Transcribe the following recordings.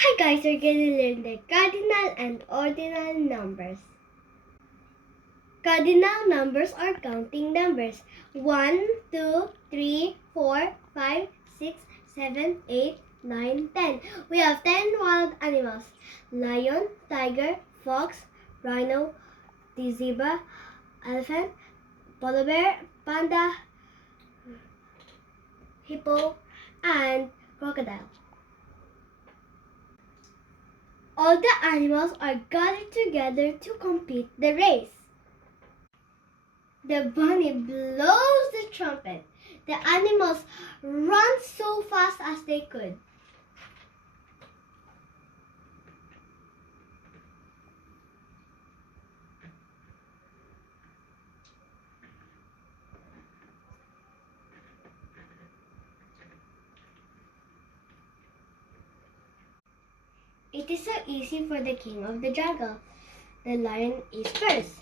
Hi guys, we're gonna learn the cardinal and ordinal numbers. Cardinal numbers are counting numbers. 1, 2, 3, 4, 5, 6, 7, 8, 9, 10. We have 10 wild animals. Lion, tiger, fox, rhino, zebra, elephant, polar bear, panda, hippo, and crocodile. All the animals are gathered together to compete the race. The bunny blows the trumpet. The animals run so fast as they could. It is so easy for the king of the jungle. The lion is first.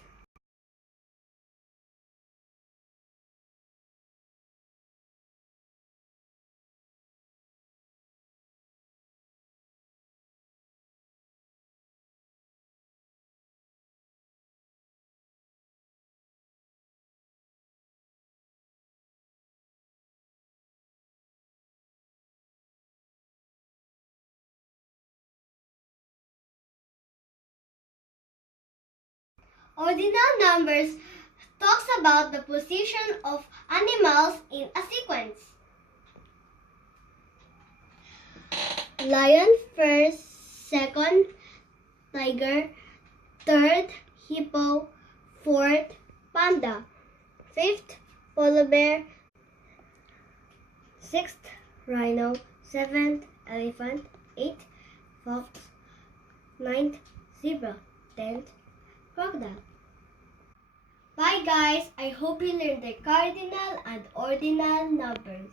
Ordinal numbers talks about the position of animals in a sequence. Lion first, second, tiger, third, hippo, fourth, panda, fifth, polar bear, sixth, rhino, seventh, elephant, eighth, fox, ninth, zebra, 10th, crocodile. Bye guys, I hope you learned the cardinal and ordinal numbers.